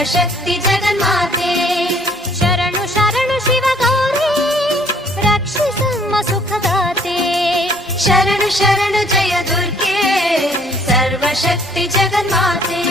ಸರ್ವಶಕ್ತಿ ಜಗನ್ಮಾತೆ. ಶರಣು ಶರಣು ಶಿವಗೌರಿ ರಕ್ಷಿಸಮ್ಮ ಸುಖದಾತೆ. ಶರಣು ಶರಣು ಜಯ ದುರ್ಗೆ ಸರ್ವಶಕ್ತಿ ಜಗನ್ಮಾತೆ.